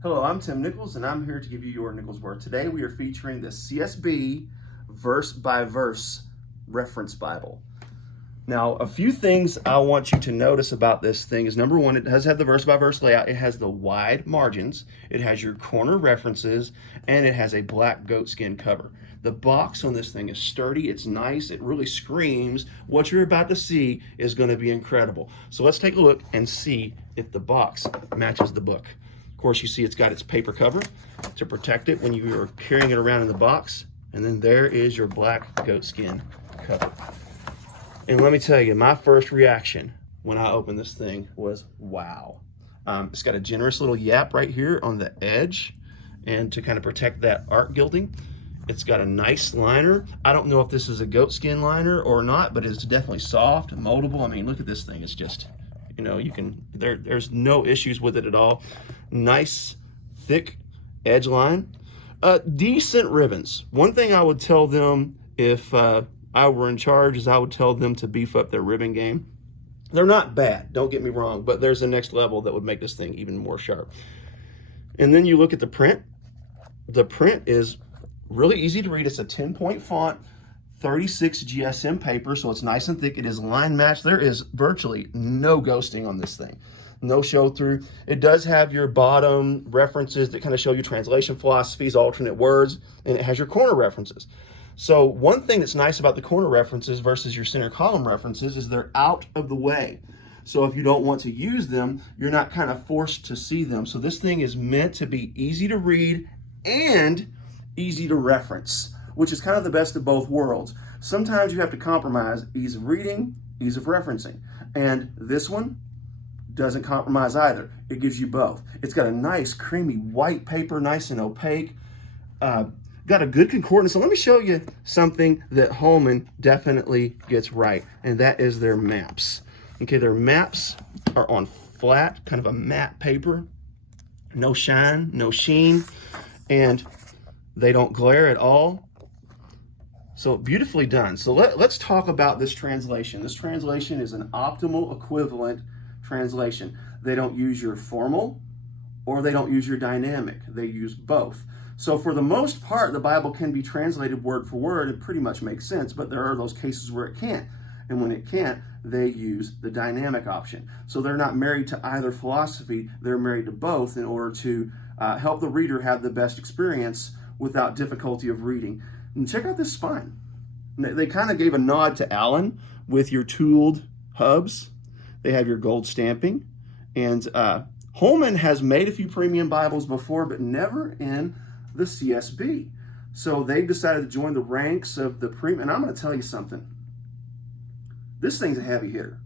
Hello, I'm Tim Nichols, and I'm here to give you your Nichols Word. Today we are featuring the CSB verse-by-verse reference Bible. Now, a few things I want you to notice about this thing is, number one, it does have the verse-by-verse layout. It has the wide margins, it has your corner references, and it has a black goatskin cover. The box on this thing is sturdy, it's nice, it really screams what you're about to see is going to be incredible. So let's take a look and see if the box matches the book. Of course, you see it's got its paper cover to protect it when you are carrying it around in the box. And then there is your black goatskin cover. And let me tell you, my first reaction when I opened this thing was, wow. It's got a generous little yapp right here on the edge and to kind of protect that art gilding. It's got a nice liner. I don't know if this is a goatskin liner or not, but it's definitely soft, moldable. I mean, look at this thing. It's just, you know, you can, there's no issues with it at all. Nice, thick edge line. Decent ribbons. One thing I would tell them if I were in charge is I would tell them to beef up their ribbon game. They're not bad, don't get me wrong, but there's a next level that would make this thing even more sharp. And then you look at the print. The print is really easy to read. It's a 10-point font, 36 GSM paper, so it's nice and thick. It is line matched. There is virtually no ghosting on this thing. No show through. It does have your bottom references that kind of show you translation philosophies, alternate words, and it has your corner references. So one thing that's nice about the corner references versus your center column references is they're out of the way. So if you don't want to use them, you're not kind of forced to see them. So this thing is meant to be easy to read and easy to reference, which is kind of the best of both worlds. Sometimes you have to compromise ease of reading, ease of referencing. And this one doesn't compromise either. It gives you both. It's got a nice creamy white paper, nice and opaque. Got a good concordance. So let me show you something that Holman definitely gets right, and that is their maps. Okay, their maps are on flat, kind of a matte paper. No shine, no sheen, and they don't glare at all. So beautifully done. So let's talk about this translation. This translation is an optimal equivalent translation. They don't use your formal or they don't use your dynamic. They use both. So for the most part, the Bible can be translated word for word. It pretty much makes sense, but there are those cases where it can't. And when it can't, they use the dynamic option. So they're not married to either philosophy. They're married to both in order to help the reader have the best experience without difficulty of reading. And check out this spine. They kind of gave a nod to Allen with your tooled hubs. They have your gold stamping. And Holman has made a few premium Bibles before, but never in the CSB. So they decided to join the ranks of the premium. And I'm going to tell you something. This thing's a heavy hitter.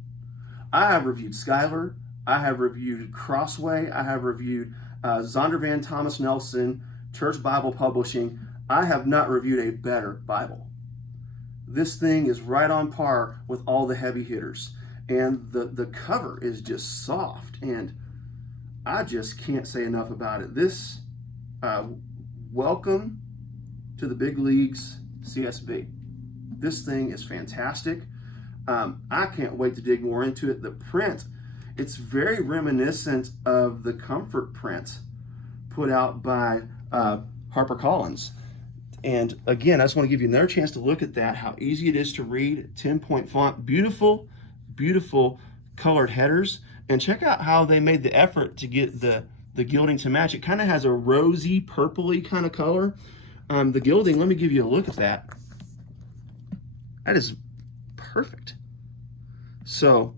I have reviewed Schuyler. I have reviewed Crossway. I have reviewed Zondervan Thomas Nelson, Church Bible Publishing. I have not reviewed a better Bible. This thing is right on par with all the heavy hitters. And the cover is just soft, and I just can't say enough about it. This, welcome to the big leagues, CSB. This thing is fantastic. I can't wait to dig more into it. The print, it's very reminiscent of the Comfort print put out by HarperCollins. And again, I just want to give you another chance to look at that, how easy it is to read, 10-point font, beautiful colored headers. And check out how they made the effort to get the gilding to match. It kind of has a rosy, purpley kind of color. The gilding, let me give you a look at that. That is perfect. So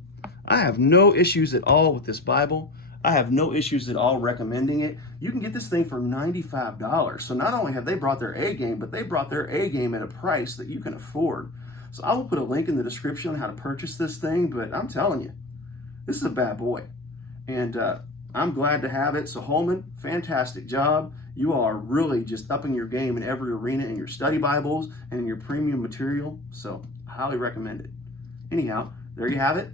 I have no issues at all with this Bible. I have no issues at all recommending it. You can get this thing for $95. So not only have they brought their A game, but they brought their A game at a price that you can afford. So I will put a link in the description on how to purchase this thing, but I'm telling you, this is a bad boy. And I'm glad to have it. So Holman, fantastic job. You all are really just upping your game in every arena in your study Bibles and in your premium material. So I highly recommend it. Anyhow, there you have it.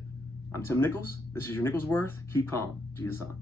I'm Tim Nichols. This is your Nichols Worth. Keep calm. Jesus on.